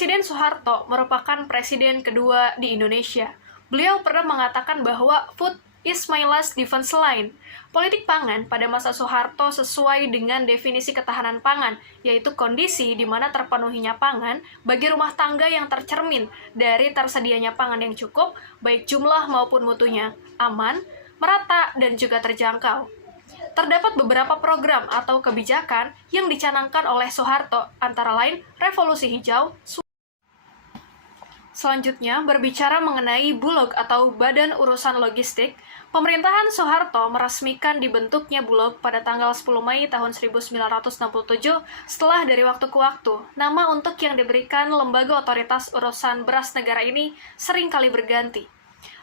Presiden Soeharto merupakan presiden kedua di Indonesia. Beliau pernah mengatakan bahwa food is my last defense line. Politik pangan pada masa Soeharto sesuai dengan definisi ketahanan pangan, yaitu kondisi di mana terpenuhinya pangan bagi rumah tangga yang tercermin dari tersedianya pangan yang cukup, baik jumlah maupun mutunya, aman, merata, dan juga terjangkau. Terdapat beberapa program atau kebijakan yang dicanangkan oleh Soeharto, antara lain Revolusi Hijau. Selanjutnya, berbicara mengenai Bulog atau Badan Urusan Logistik, pemerintahan Soeharto meresmikan dibentuknya Bulog pada tanggal 10 Mei tahun 1967 setelah dari waktu ke waktu. Nama untuk yang diberikan lembaga otoritas urusan beras negara ini sering kali berganti.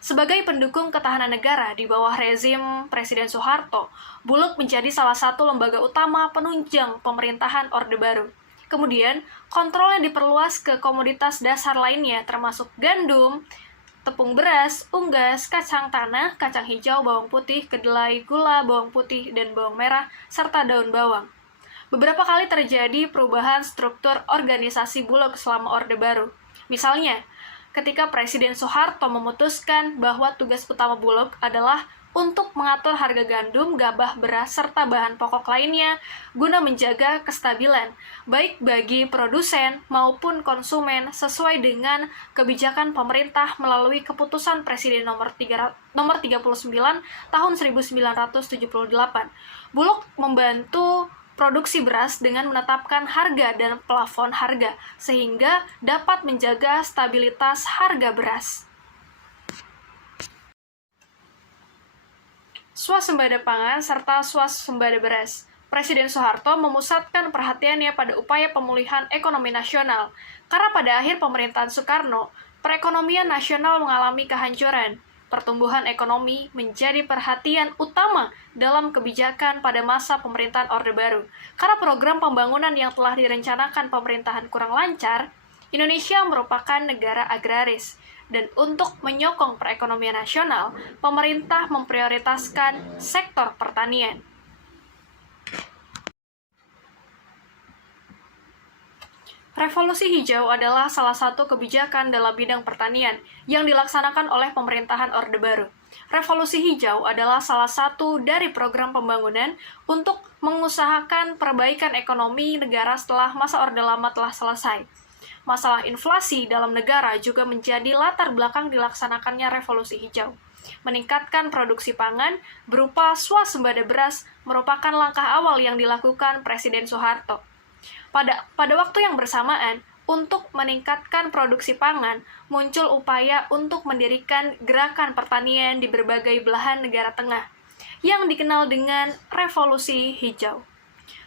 Sebagai pendukung ketahanan negara di bawah rezim Presiden Soeharto, Bulog menjadi salah satu lembaga utama penunjang pemerintahan Orde Baru. Kemudian, kontrolnya diperluas ke komoditas dasar lainnya termasuk gandum, tepung beras, unggas, kacang tanah, kacang hijau, bawang putih, kedelai, gula, bawang putih, dan bawang merah, serta daun bawang. Beberapa kali terjadi perubahan struktur organisasi Bulog selama Orde Baru. Misalnya, ketika Presiden Soeharto memutuskan bahwa tugas utama Bulog adalah untuk mengatur harga gandum, gabah, beras, serta bahan pokok lainnya guna menjaga kestabilan, baik bagi produsen maupun konsumen sesuai dengan kebijakan pemerintah melalui keputusan Presiden nomor 39 tahun 1978. Bulog membantu produksi beras dengan menetapkan harga dan plafon harga, sehingga dapat menjaga stabilitas harga beras. Swasembada pangan serta swasembada beras. Presiden Soeharto memusatkan perhatiannya pada upaya pemulihan ekonomi nasional, karena pada akhir pemerintahan Soekarno, perekonomian nasional mengalami kehancuran. Pertumbuhan ekonomi menjadi perhatian utama dalam kebijakan pada masa pemerintahan Orde Baru. Karena program pembangunan yang telah direncanakan pemerintahan kurang lancar, Indonesia merupakan negara agraris. Dan untuk menyokong perekonomian nasional, pemerintah memprioritaskan sektor pertanian. Revolusi Hijau adalah salah satu kebijakan dalam bidang pertanian yang dilaksanakan oleh pemerintahan Orde Baru. Revolusi Hijau adalah salah satu dari program pembangunan untuk mengusahakan perbaikan ekonomi negara setelah masa Orde Lama telah selesai. Masalah inflasi dalam negara juga menjadi latar belakang dilaksanakannya Revolusi Hijau. Meningkatkan produksi pangan berupa swasembada beras merupakan langkah awal yang dilakukan Presiden Soeharto. Pada waktu yang bersamaan, untuk meningkatkan produksi pangan, muncul upaya untuk mendirikan gerakan pertanian di berbagai belahan negara tengah, yang dikenal dengan Revolusi Hijau.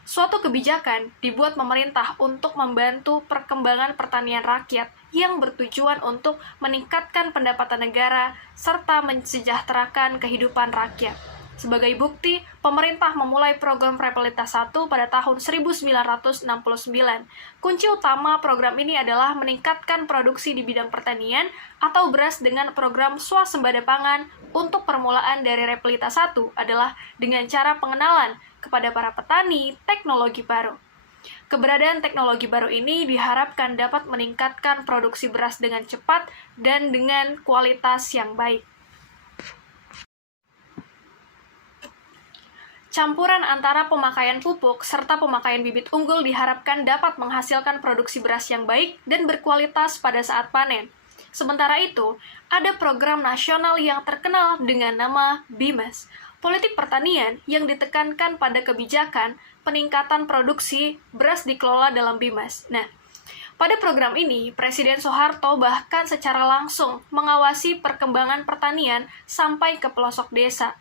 Suatu kebijakan dibuat pemerintah untuk membantu perkembangan pertanian rakyat yang bertujuan untuk meningkatkan pendapatan negara serta mensejahterakan kehidupan rakyat. Sebagai bukti, pemerintah memulai program Repalitas 1 pada tahun 1969. Kunci utama program ini adalah meningkatkan produksi di bidang pertanian atau beras dengan program swasembada pangan. Untuk permulaan dari Repalitas 1 adalah dengan cara pengenalan kepada para petani teknologi baru. Keberadaan teknologi baru ini diharapkan dapat meningkatkan produksi beras dengan cepat dan dengan kualitas yang baik. Campuran antara pemakaian pupuk serta pemakaian bibit unggul diharapkan dapat menghasilkan produksi beras yang baik dan berkualitas pada saat panen. Sementara itu, ada program nasional yang terkenal dengan nama BIMAS, politik pertanian yang ditekankan pada kebijakan peningkatan produksi beras dikelola dalam BIMAS. Nah, pada program ini, Presiden Soeharto bahkan secara langsung mengawasi perkembangan pertanian sampai ke pelosok desa.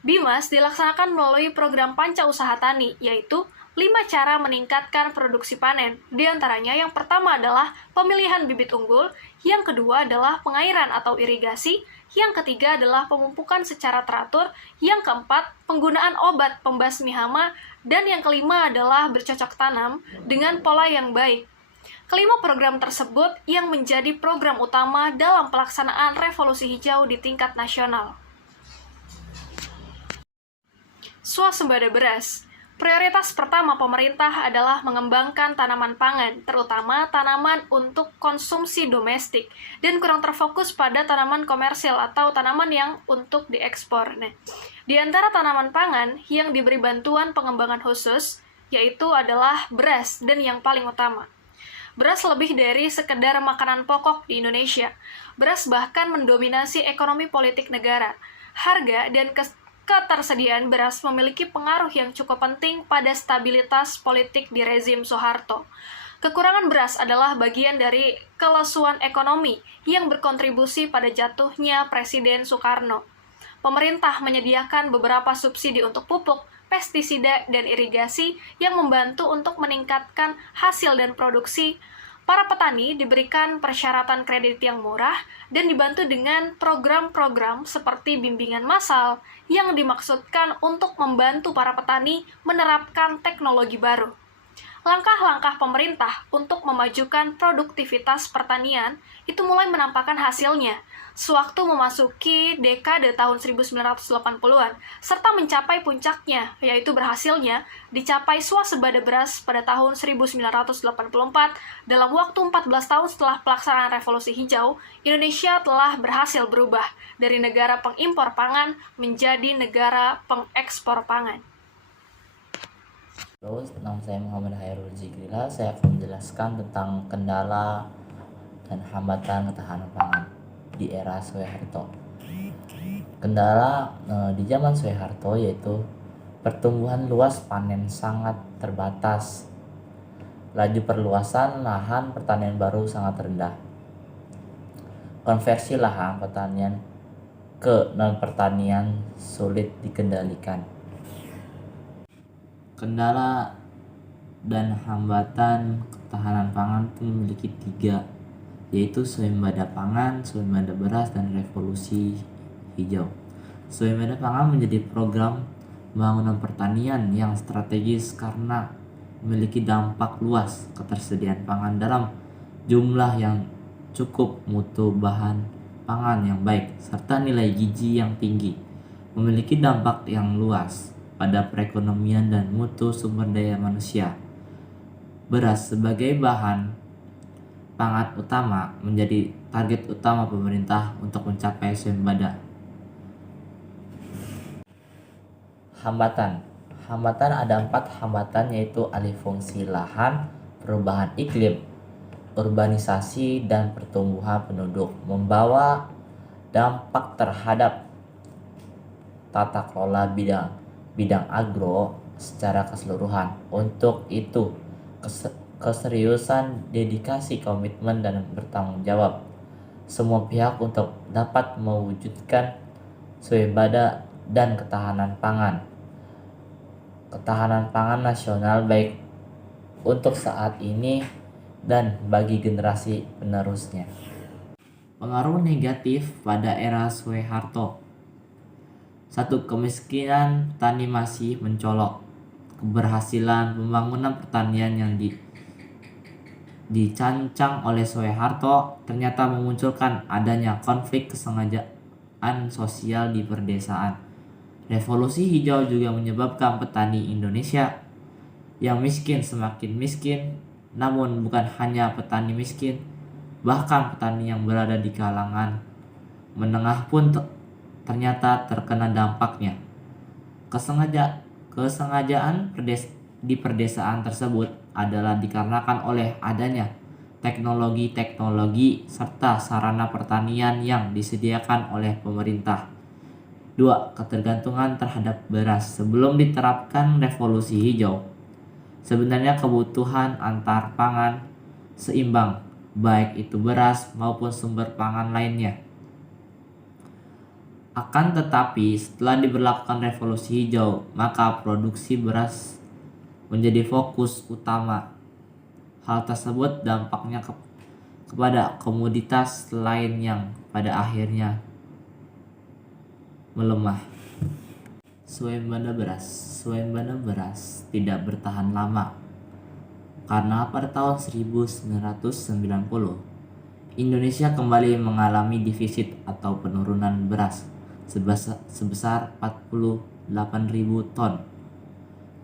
BIMAS dilaksanakan melalui program Panca Usaha Tani, yaitu 5 cara meningkatkan produksi panen. Di antaranya yang pertama adalah pemilihan bibit unggul, yang kedua adalah pengairan atau irigasi, yang ketiga adalah pemupukan secara teratur, yang keempat penggunaan obat pembasmi hama, dan yang kelima adalah bercocok tanam dengan pola yang baik. Kelima program tersebut yang menjadi program utama dalam pelaksanaan Revolusi Hijau di tingkat nasional. Swasembada beras. Prioritas pertama pemerintah adalah mengembangkan tanaman pangan, terutama tanaman untuk konsumsi domestik, dan kurang terfokus pada tanaman komersil atau tanaman yang untuk diekspor. Nah, di antara tanaman pangan yang diberi bantuan pengembangan khusus, yaitu adalah beras dan yang paling utama. Beras lebih dari sekedar makanan pokok di Indonesia. Beras bahkan mendominasi ekonomi politik negara. Harga dan ketersediaan beras memiliki pengaruh yang cukup penting pada stabilitas politik di rezim Soeharto. Kekurangan beras adalah bagian dari kelesuan ekonomi yang berkontribusi pada jatuhnya Presiden Soekarno. Pemerintah menyediakan beberapa subsidi untuk pupuk, pestisida, dan irigasi yang membantu untuk meningkatkan hasil dan produksi. Para petani diberikan persyaratan kredit yang murah dan dibantu dengan program-program seperti bimbingan massal yang dimaksudkan untuk membantu para petani menerapkan teknologi baru. Langkah-langkah pemerintah untuk memajukan produktivitas pertanian itu mulai menampakkan hasilnya sewaktu memasuki dekade tahun 1980-an, serta mencapai puncaknya, yaitu berhasilnya dicapai swasembada beras pada tahun 1984. Dalam waktu 14 tahun setelah pelaksanaan Revolusi Hijau, Indonesia telah berhasil berubah dari negara pengimpor pangan menjadi negara pengekspor pangan. Halo, nama saya Muhammad Hairul Zikrila. Saya akan menjelaskan tentang kendala dan hambatan ketahanan pangan di era Soeharto. Kendala di zaman Soeharto yaitu pertumbuhan luas panen sangat terbatas. Laju perluasan lahan pertanian baru sangat rendah. Konversi lahan pertanian ke non-pertanian sulit dikendalikan. Kendala dan hambatan ketahanan pangan itu memiliki 3, yaitu swasembada pangan, swasembada beras, dan revolusi hijau. Swasembada pangan menjadi program pembangunan pertanian yang strategis karena memiliki dampak luas ketersediaan pangan dalam jumlah yang cukup, mutu bahan pangan yang baik, serta nilai gizi yang tinggi. Memiliki dampak yang luas pada perekonomian dan mutu sumber daya manusia. Beras sebagai bahan pangan utama menjadi target utama pemerintah untuk mencapai swasembada. Hambatan ada 4 hambatan, yaitu alih fungsi lahan, perubahan iklim, urbanisasi, dan pertumbuhan penduduk, membawa dampak terhadap tata kelola bidang agro secara keseluruhan. Untuk itu, keseriusan, dedikasi, komitmen, dan bertanggung jawab semua pihak untuk dapat mewujudkan swasembada dan ketahanan pangan nasional, baik untuk saat ini dan bagi generasi penerusnya. Pengaruh negatif pada era Soeharto. 1. Kemiskinan petani masih mencolok. Keberhasilan pembangunan pertanian yang dicancang oleh Soeharto ternyata memunculkan adanya konflik kesengajaan sosial di perdesaan. Revolusi hijau juga menyebabkan petani Indonesia yang miskin semakin miskin, namun bukan hanya petani miskin, bahkan petani yang berada di kalangan menengah pun ternyata terkena dampaknya. Kesengajaan di perdesaan tersebut adalah dikarenakan oleh adanya teknologi serta sarana pertanian yang disediakan oleh pemerintah. 2. Ketergantungan terhadap beras. Sebelum diterapkan revolusi hijau, sebenarnya kebutuhan antar pangan seimbang, baik itu beras maupun sumber pangan lainnya. Akan tetapi, setelah diberlakukan revolusi hijau, maka produksi beras menjadi fokus utama. Hal tersebut dampaknya kepada komoditas lain yang pada akhirnya melemah. Swasembada beras tidak bertahan lama, karena pada tahun 1990 Indonesia kembali mengalami defisit atau penurunan beras sebesar 48.000 ton.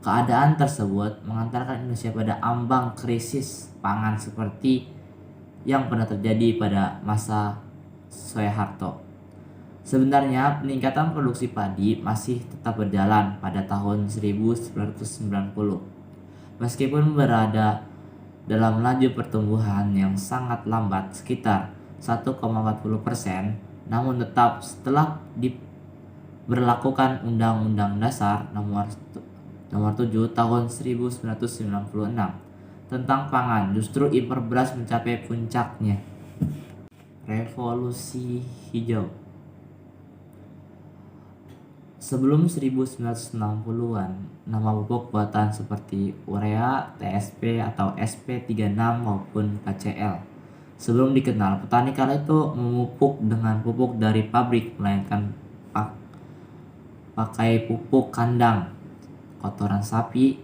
Keadaan tersebut mengantarkan Indonesia pada ambang krisis pangan seperti yang pernah terjadi pada masa Soeharto. Sebenarnya peningkatan produksi padi masih tetap berjalan pada tahun 1990. Meskipun berada dalam laju pertumbuhan yang sangat lambat sekitar 1,40%, namun tetap setelah diberlakukan Undang-Undang Dasar Nomor 7 Tahun 1996 tentang pangan, justru impor beras mencapai puncaknya. Revolusi Hijau. Sebelum 1960-an, nama pupuk buatan seperti urea, TSP atau SP36 maupun KCL sebelum dikenal, petani kala itu memupuk dengan pupuk dari pabrik, melainkan pakai pupuk kandang, kotoran sapi,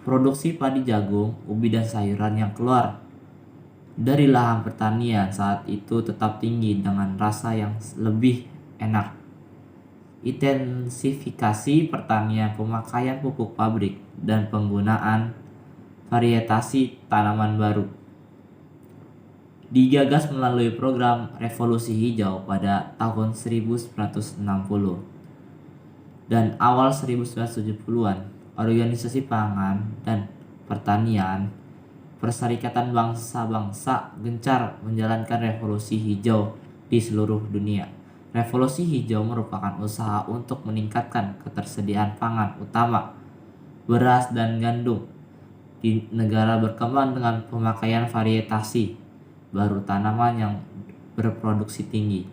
produksi padi jagung, ubi dan sayuran yang keluar dari lahan pertanian saat itu tetap tinggi dengan rasa yang lebih enak. Intensifikasi pertanian, pemakaian pupuk pabrik, dan penggunaan varietasi tanaman baru digagas melalui program Revolusi Hijau pada tahun 1960 dan awal 1970-an. Organisasi pangan dan pertanian Perserikatan Bangsa-Bangsa gencar menjalankan revolusi hijau di seluruh dunia. Revolusi hijau merupakan usaha untuk meningkatkan ketersediaan pangan utama beras dan gandum di negara berkembang dengan pemakaian varietasi baru tanaman yang berproduksi tinggi.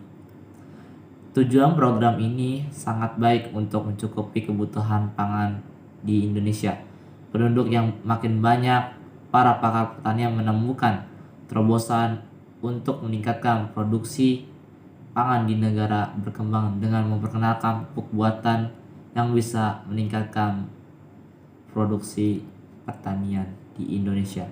Tujuan program ini sangat baik untuk mencukupi kebutuhan pangan di Indonesia. Penduduk yang makin banyak, para pakar pertanian menemukan terobosan untuk meningkatkan produksi pangan di negara berkembang dengan memperkenalkan pupuk buatan yang bisa meningkatkan produksi pertanian di Indonesia.